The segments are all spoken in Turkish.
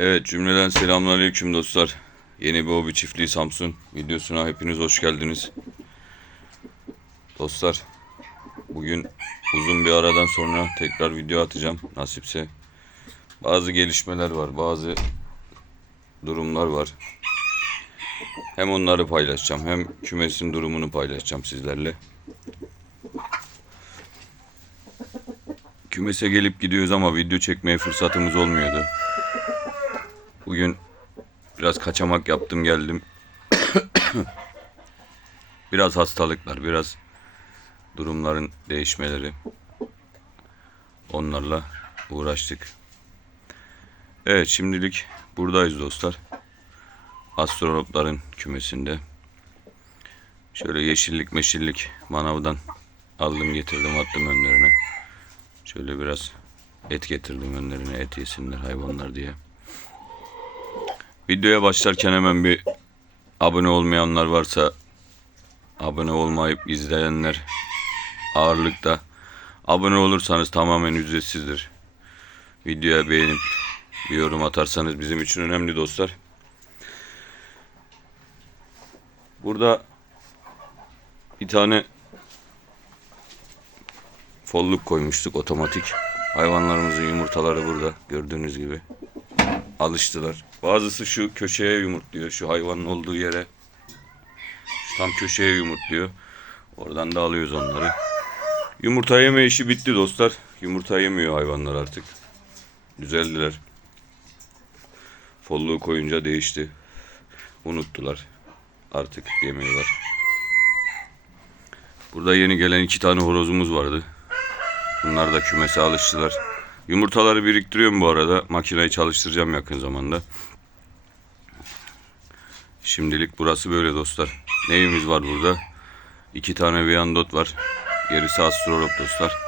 Evet cümleden selamünaleyküm dostlar. Yeni bir hobi çiftliği Samsun videosuna hepiniz hoş geldiniz. Dostlar bugün uzun bir aradan sonra tekrar video atacağım nasipse. Bazı gelişmeler var, bazı durumlar var. Hem onları paylaşacağım hem kümesin durumunu paylaşacağım sizlerle. Kümese gelip gidiyoruz ama video çekmeye fırsatımız olmuyordu. Bugün biraz kaçamak yaptım geldim. biraz hastalıklar, biraz durumların değişmeleri. Onlarla uğraştık. Evet şimdilik buradayız dostlar. Astronotların kümesinde. Şöyle yeşillik meşillik manavdan aldım getirdim attım önlerine. Şöyle biraz et getirdim önlerine et yesinler hayvanlar diye. Videoya başlarken hemen bir abone olmayanlar varsa abone olmayıp izleyenler ağırlıkta abone olursanız tamamen ücretsizdir. Videoya beğenip bir yorum atarsanız bizim için önemli dostlar. Burada bir tane folluk koymuştuk otomatik. Hayvanlarımızın yumurtaları burada gördüğünüz gibi. Alıştılar. Bazısı şu köşeye yumurtluyor. Şu hayvanın olduğu yere. Şu tam köşeye yumurtluyor. Oradan da alıyoruz onları. Yumurta yeme işi bitti dostlar. Yumurta yemiyor hayvanlar artık. Düzeldiler. Folluğu koyunca değişti. Unuttular. Artık yemiyorlar. Burada yeni gelen iki tane horozumuz vardı. Bunlar da kümese alıştılar. Yumurtaları biriktiriyorum bu arada. Makineyi çalıştıracağım yakın zamanda. Şimdilik burası böyle dostlar. Neyimiz var burada? İki tane Viandot var. Gerisi astrolog dostlar.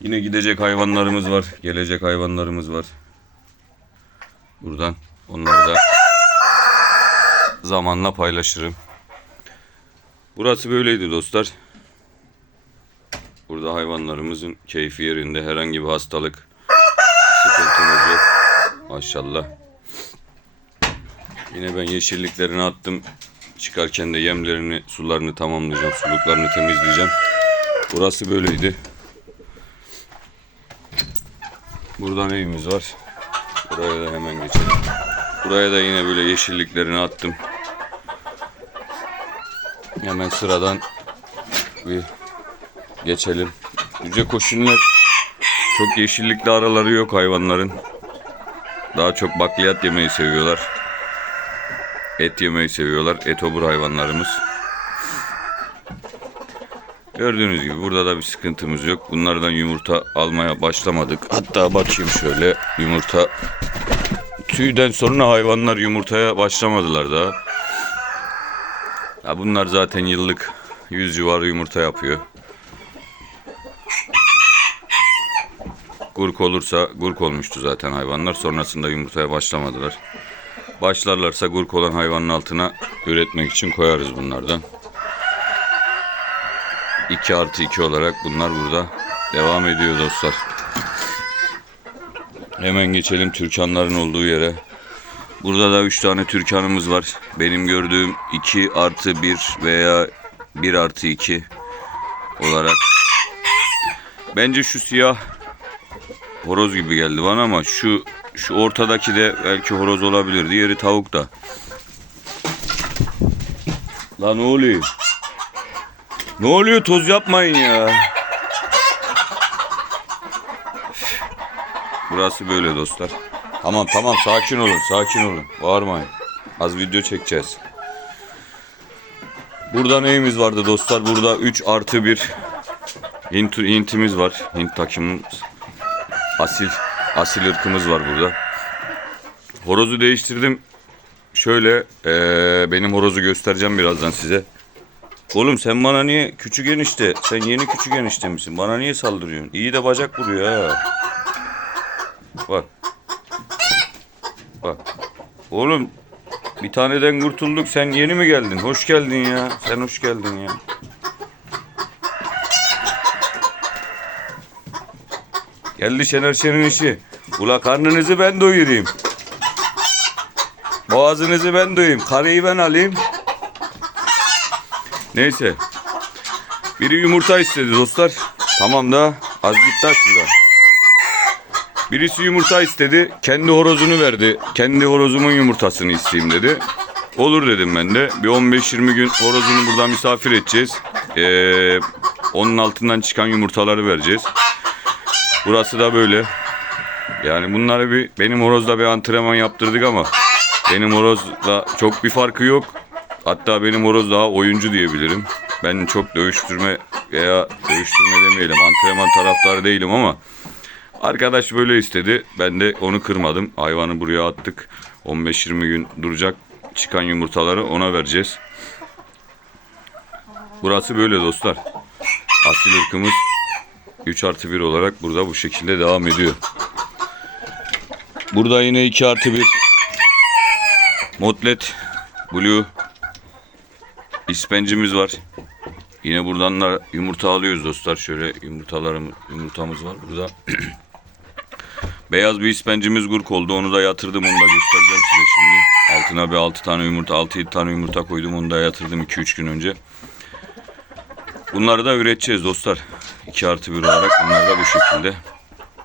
Yine gidecek hayvanlarımız var. Gelecek hayvanlarımız var. Buradan onları da zamanla paylaşırım. Burası böyleydi dostlar. Burada hayvanlarımızın keyfi yerinde herhangi bir hastalık sıkıntımız yok. Maşallah. Yine ben yeşilliklerini attım. Çıkarken de yemlerini, sularını tamamlayacağım. Suluklarını temizleyeceğim. Burası böyleydi. Burada neyimiz var? Buraya da hemen geçelim. Buraya da yine böyle yeşilliklerini attım. Hemen sıradan bir geçelim. Yüce koşunlar çok yeşillikli araları yok hayvanların. Daha çok bakliyat yemeyi seviyorlar. Et yemeyi seviyorlar. Etobur hayvanlarımız. Gördüğünüz gibi burada da bir sıkıntımız yok. Bunlardan yumurta almaya başlamadık. Hatta bakayım şöyle yumurta tüyden sonra hayvanlar yumurtaya başlamadılar daha. Ya bunlar zaten yıllık 100 civarı yumurta yapıyor. Gurk olursa gurk olmuştu zaten hayvanlar. Sonrasında yumurtaya başlamadılar. Başlarlarsa gurk olan hayvanın altına üretmek için koyarız bunlardan. 2 artı 2 olarak bunlar burada devam ediyor dostlar. Hemen geçelim Türkanların olduğu yere. Burada da 3 tane Türkanımız var. Benim gördüğüm 2 artı 1 veya 1 artı 2 olarak. Bence şu siyah horoz gibi geldi bana ama şu şu ortadaki de belki horoz olabilir. Diğeri tavuk da. Lan ne oluyor? Ne oluyor toz yapmayın ya. Burası böyle dostlar. Tamam tamam sakin olun sakin olun. Bağırmayın. Az video çekeceğiz. Burada neyimiz vardı dostlar? Burada 3 artı 1 Hint, Hintimiz var. Hint takımımız. Asil asil ırkımız var burada. Horozu değiştirdim. Şöyle eee, benim horozu göstereceğim birazdan size. Oğlum sen bana niye küçük enişte? Sen yeni küçük enişte misin? Bana niye saldırıyorsun? İyi de bacak vuruyor ha. Bak. Bak. Oğlum bir taneden kurtulduk. Sen yeni mi geldin? Hoş geldin ya. Sen hoş geldin ya. Geldi Şener Şen'in işi. Ula karnınızı ben doyurayım. Boğazınızı ben doyayım. Karıyı ben alayım. Neyse. Biri yumurta istedi dostlar. Tamam da az gitti şurada. Birisi yumurta istedi. Kendi horozunu verdi. Kendi horozumun yumurtasını isteyeyim dedi. Olur dedim ben de. Bir 15-20 gün horozunu burada misafir edeceğiz. Ee, onun altından çıkan yumurtaları vereceğiz. Burası da böyle. Yani bunları bir benim horozla bir antrenman yaptırdık ama benim horozla çok bir farkı yok. Hatta benim horoz daha oyuncu diyebilirim. Ben çok dövüştürme veya dövüştürme demeyelim antrenman taraftarı değilim ama arkadaş böyle istedi. Ben de onu kırmadım. Hayvanı buraya attık. 15-20 gün duracak. Çıkan yumurtaları ona vereceğiz. Burası böyle dostlar. Asil ırkımız 3 artı 1 olarak burada bu şekilde devam ediyor. Burada yine 2 artı 1 Motlet Blue ispencimiz var. Yine buradan da yumurta alıyoruz dostlar. Şöyle yumurtalarımız yumurtamız var burada. Beyaz bir ispencimiz gurk oldu. Onu da yatırdım. Onu da göstereceğim size şimdi. Altına bir 6 tane yumurta, 6-7 tane yumurta koydum. Onu da yatırdım 2-3 gün önce. Bunları da üreteceğiz dostlar. 2 artı 1 olarak bunlar da bu şekilde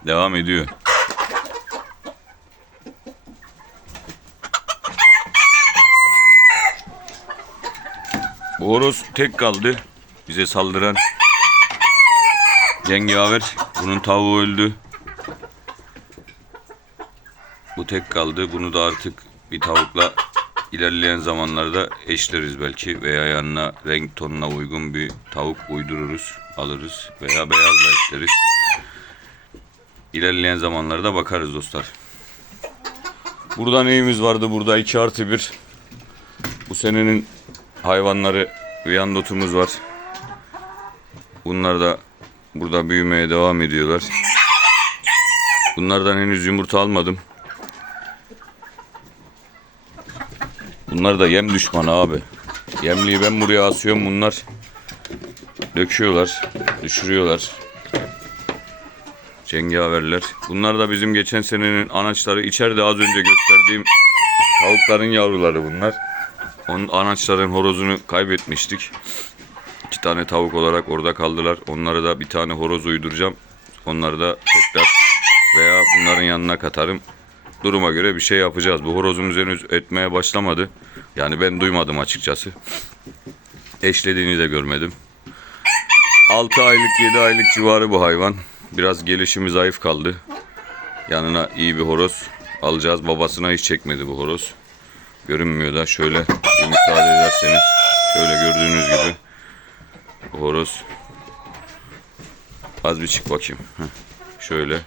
devam ediyor. Bu horoz tek kaldı. Bize saldıran cengaver. Bunun tavuğu öldü. Bu tek kaldı. Bunu da artık bir tavukla ilerleyen zamanlarda eşleriz belki veya yanına renk tonuna uygun bir tavuk uydururuz, alırız veya beyazla eşleriz. İlerleyen zamanlarda bakarız dostlar. Burada neyimiz vardı? Burada 2 artı 1. Bu senenin hayvanları Viyandotumuz var. Bunlar da burada büyümeye devam ediyorlar. Bunlardan henüz yumurta almadım. Bunlar da yem düşmanı abi. Yemliği ben buraya asıyorum. Bunlar döküyorlar, düşürüyorlar. Cengaverler. Bunlar da bizim geçen senenin anaçları. İçeride az önce gösterdiğim tavukların yavruları bunlar. Onun anaçların horozunu kaybetmiştik. İki tane tavuk olarak orada kaldılar. Onları da bir tane horoz uyduracağım. Onları da tekrar veya bunların yanına katarım. Duruma göre bir şey yapacağız. Bu horozumuz henüz etmeye başlamadı. Yani ben duymadım açıkçası. Eşlediğini de görmedim. 6 aylık 7 aylık civarı bu hayvan. Biraz gelişimi zayıf kaldı. Yanına iyi bir horoz alacağız. Babasına hiç çekmedi bu horoz. Görünmüyor da şöyle bir müsaade ederseniz. Şöyle gördüğünüz gibi bu horoz. Az bir çık bakayım. Şöyle.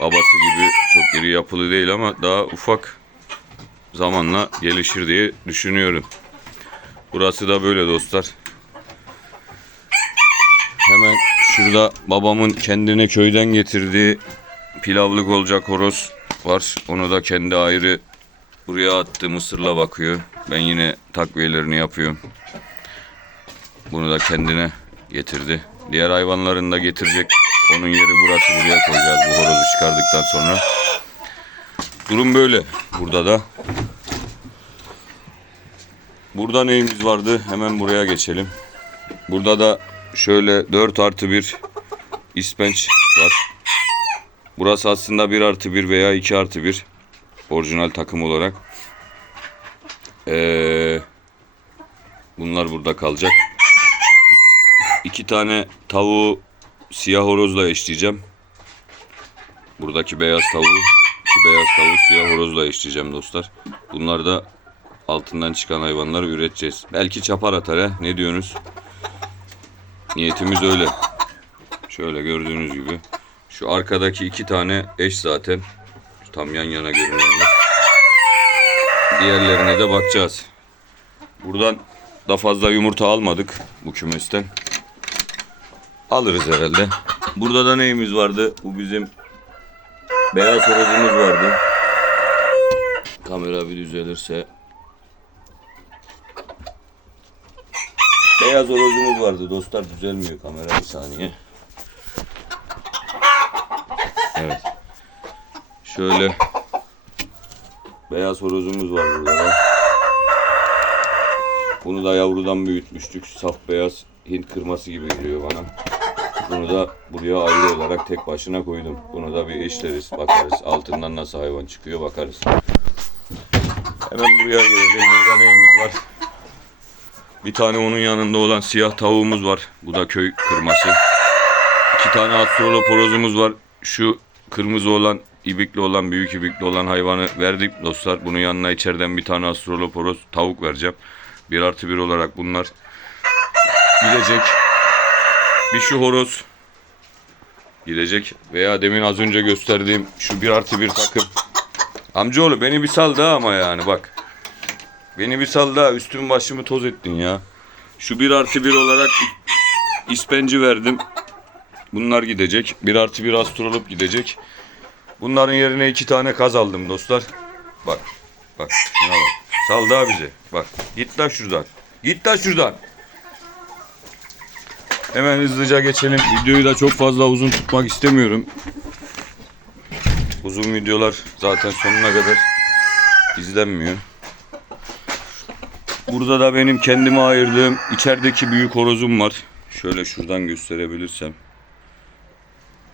Babası gibi çok iri yapılı değil ama daha ufak zamanla gelişir diye düşünüyorum. Burası da böyle dostlar. Hemen şurada babamın kendine köyden getirdiği pilavlık olacak horoz var. Onu da kendi ayrı buraya attı mısırla bakıyor. Ben yine takviyelerini yapıyorum. Bunu da kendine getirdi. Diğer hayvanlarını da getirecek. Onun yeri burası buraya koyacağız bu horozu çıkardıktan sonra. Durum böyle. Burada da. Burada neyimiz vardı? Hemen buraya geçelim. Burada da şöyle 4 artı 1 ispenç var. Burası aslında 1 artı 1 veya 2 artı 1 orijinal takım olarak. Ee, bunlar burada kalacak. İki tane tavuğu siyah horozla eşleyeceğim. Buradaki beyaz tavuğu, iki beyaz tavuğu siyah horozla eşleyeceğim dostlar. Bunlar da altından çıkan hayvanları üreteceğiz. Belki çapar atar he. Ne diyorsunuz? Niyetimiz öyle. Şöyle gördüğünüz gibi. Şu arkadaki iki tane eş zaten. Tam yan yana görünenler. Diğerlerine de bakacağız. Buradan da fazla yumurta almadık bu kümesten. Alırız herhalde. Burada da neyimiz vardı? Bu bizim beyaz horozumuz vardı. Kamera bir düzelirse. Beyaz horozumuz vardı dostlar düzelmiyor kamera bir saniye. Evet. Şöyle beyaz horozumuz var burada da. Bunu da yavrudan büyütmüştük. Saf beyaz Hint kırması gibi geliyor bana. Bunu da buraya ayrı olarak tek başına koydum. Bunu da bir eşleriz, bakarız. Altından nasıl hayvan çıkıyor bakarız. Hemen buraya gelelim. Burada neyimiz var? Bir tane onun yanında olan siyah tavuğumuz var. Bu da köy kırması. İki tane astroloporozumuz var. Şu kırmızı olan, ibikli olan, büyük ibikli olan hayvanı verdik dostlar. Bunun yanına içeriden bir tane astroloporoz tavuk vereceğim. Bir artı bir olarak bunlar gidecek. Bir şu horoz gidecek. Veya demin az önce gösterdiğim şu bir artı bir takım. Amcaoğlu beni bir sal daha ama yani bak. Beni bir sal üstümü başımı toz ettin ya. Şu bir artı bir olarak ispenci verdim. Bunlar gidecek. Bir artı bir astrolop gidecek. Bunların yerine iki tane kaz aldım dostlar. Bak. Bak. Şuna bak. Sal daha bize. Bak. Git lan şuradan. Git lan şuradan. Hemen hızlıca geçelim. Videoyu da çok fazla uzun tutmak istemiyorum. Uzun videolar zaten sonuna kadar izlenmiyor. Burada da benim kendime ayırdığım içerideki büyük horozum var. Şöyle şuradan gösterebilirsem.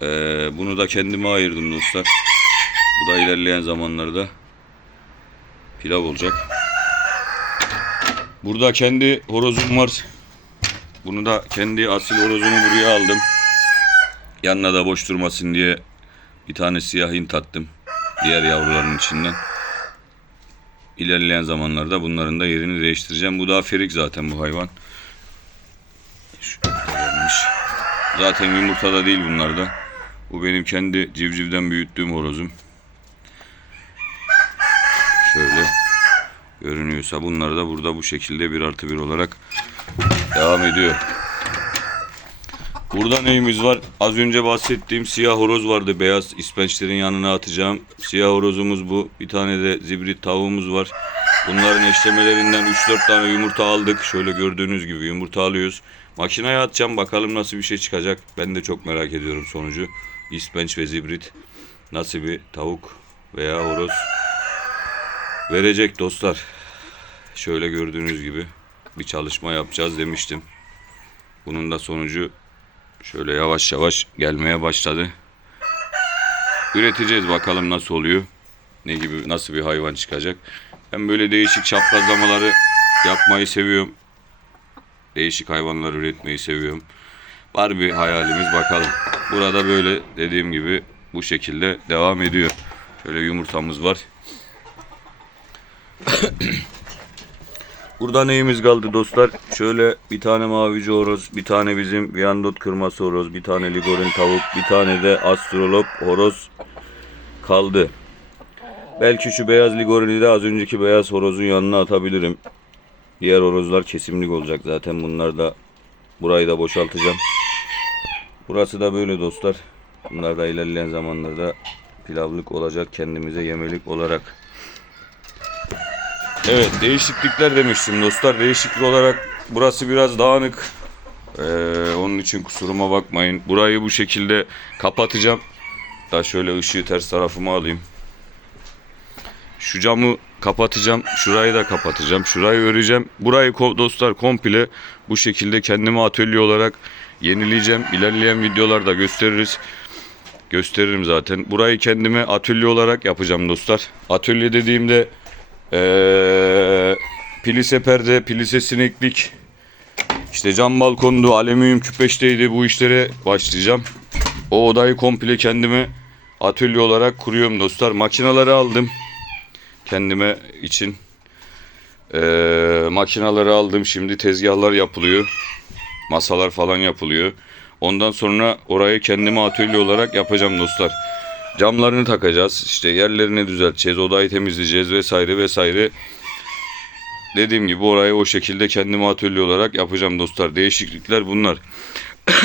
Ee, bunu da kendime ayırdım dostlar. Bu da ilerleyen zamanlarda pilav olacak. Burada kendi horozum var. Bunu da kendi asil horozumu buraya aldım. Yanına da boş durmasın diye bir tane siyah hint attım. Diğer yavruların içinden. İlerleyen zamanlarda bunların da yerini değiştireceğim. Bu daha ferik zaten bu hayvan. Gelmiş. Zaten yumurtada değil bunlar da. Bu benim kendi civcivden büyüttüğüm horozum. Şöyle görünüyorsa bunlar da burada bu şekilde bir artı bir olarak devam ediyor. Burada neyimiz var? Az önce bahsettiğim siyah horoz vardı. Beyaz ispençlerin yanına atacağım. Siyah horozumuz bu. Bir tane de zibrit tavuğumuz var. Bunların eşlemelerinden 3-4 tane yumurta aldık. Şöyle gördüğünüz gibi yumurta alıyoruz. Makineye atacağım. Bakalım nasıl bir şey çıkacak. Ben de çok merak ediyorum sonucu. İspenç ve zibrit. Nasıl bir tavuk veya horoz verecek dostlar. Şöyle gördüğünüz gibi bir çalışma yapacağız demiştim. Bunun da sonucu şöyle yavaş yavaş gelmeye başladı. Üreteceğiz bakalım nasıl oluyor. Ne gibi nasıl bir hayvan çıkacak. Ben böyle değişik çaprazlamaları yapmayı seviyorum. Değişik hayvanlar üretmeyi seviyorum. Var bir hayalimiz bakalım. Burada böyle dediğim gibi bu şekilde devam ediyor. Şöyle yumurtamız var. Burada neyimiz kaldı dostlar? Şöyle bir tane mavici horoz, bir tane bizim Viandot kırması horoz, bir tane ligorin tavuk, bir tane de astrolop horoz kaldı. Belki şu beyaz ligorini de az önceki beyaz horozun yanına atabilirim. Diğer horozlar kesimlik olacak zaten. Bunlar da burayı da boşaltacağım. Burası da böyle dostlar. Bunlar da ilerleyen zamanlarda pilavlık olacak kendimize yemelik olarak. Evet değişiklikler demiştim dostlar. Değişiklik olarak burası biraz dağınık. Ee, onun için kusuruma bakmayın. Burayı bu şekilde kapatacağım. Daha şöyle ışığı ters tarafıma alayım. Şu camı kapatacağım. Şurayı da kapatacağım. Şurayı öreceğim. Burayı dostlar komple bu şekilde kendime atölye olarak yenileyeceğim. İlerleyen videolarda gösteririz. Gösteririm zaten. Burayı kendime atölye olarak yapacağım dostlar. Atölye dediğimde ee, pilise perde, pilise sineklik, işte cam balkondu, alüminyum küpeşteydi bu işlere başlayacağım. O odayı komple kendime atölye olarak kuruyorum dostlar. Makinaları aldım kendime için. Ee, makinaları aldım şimdi tezgahlar yapılıyor. Masalar falan yapılıyor. Ondan sonra orayı kendime atölye olarak yapacağım dostlar. Camlarını takacağız. işte yerlerini düzelteceğiz. Odayı temizleyeceğiz vesaire vesaire. Dediğim gibi orayı o şekilde kendime atölye olarak yapacağım dostlar. Değişiklikler bunlar.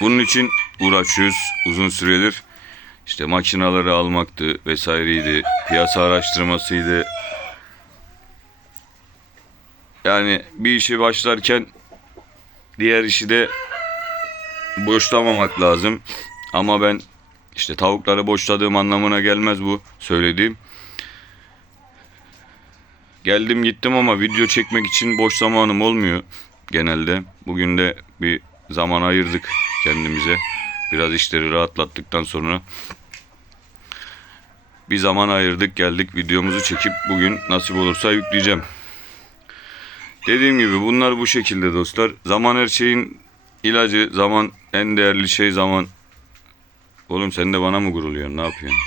Bunun için uğraşıyoruz uzun süredir. İşte makinaları almaktı vesaireydi. Piyasa araştırmasıydı. Yani bir işi başlarken diğer işi de boşlamamak lazım. Ama ben İşte tavukları boşladığım anlamına gelmez bu söylediğim. Geldim gittim ama video çekmek için boş zamanım olmuyor genelde. Bugün de bir zaman ayırdık kendimize. Biraz işleri rahatlattıktan sonra bir zaman ayırdık geldik videomuzu çekip bugün nasip olursa yükleyeceğim. Dediğim gibi bunlar bu şekilde dostlar. Zaman her şeyin ilacı, zaman en değerli şey zaman. Oğlum sen de bana mı guruluyorsun? Ne yapıyorsun?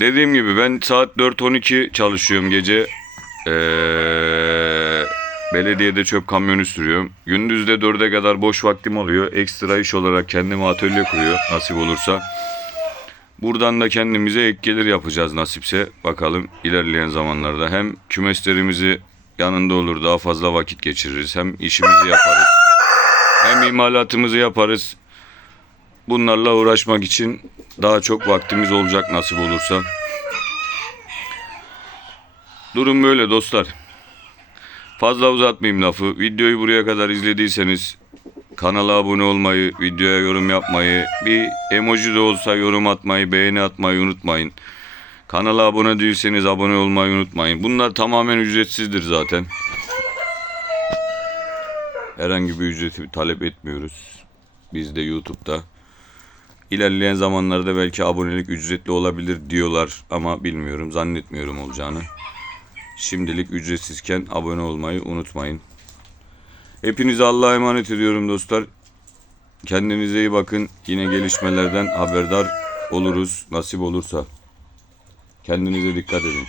Dediğim gibi ben saat 4.12 çalışıyorum gece. Ee, belediyede çöp kamyonu sürüyorum. Gündüz de 4'e kadar boş vaktim oluyor. Ekstra iş olarak kendime atölye kuruyor nasip olursa. Buradan da kendimize ek gelir yapacağız nasipse. Bakalım ilerleyen zamanlarda hem kümeslerimizi yanında olur daha fazla vakit geçiririz. Hem işimizi yaparız. Hem imalatımızı yaparız. Bunlarla uğraşmak için daha çok vaktimiz olacak nasip olursa. Durum böyle dostlar. Fazla uzatmayayım lafı. Videoyu buraya kadar izlediyseniz kanala abone olmayı, videoya yorum yapmayı, bir emoji de olsa yorum atmayı, beğeni atmayı unutmayın. Kanala abone değilseniz abone olmayı unutmayın. Bunlar tamamen ücretsizdir zaten. Herhangi bir ücreti talep etmiyoruz. Biz de YouTube'da. İlerleyen zamanlarda belki abonelik ücretli olabilir diyorlar ama bilmiyorum zannetmiyorum olacağını. Şimdilik ücretsizken abone olmayı unutmayın. Hepinize Allah'a emanet ediyorum dostlar. Kendinize iyi bakın. Yine gelişmelerden haberdar oluruz nasip olursa. Kendinize dikkat edin.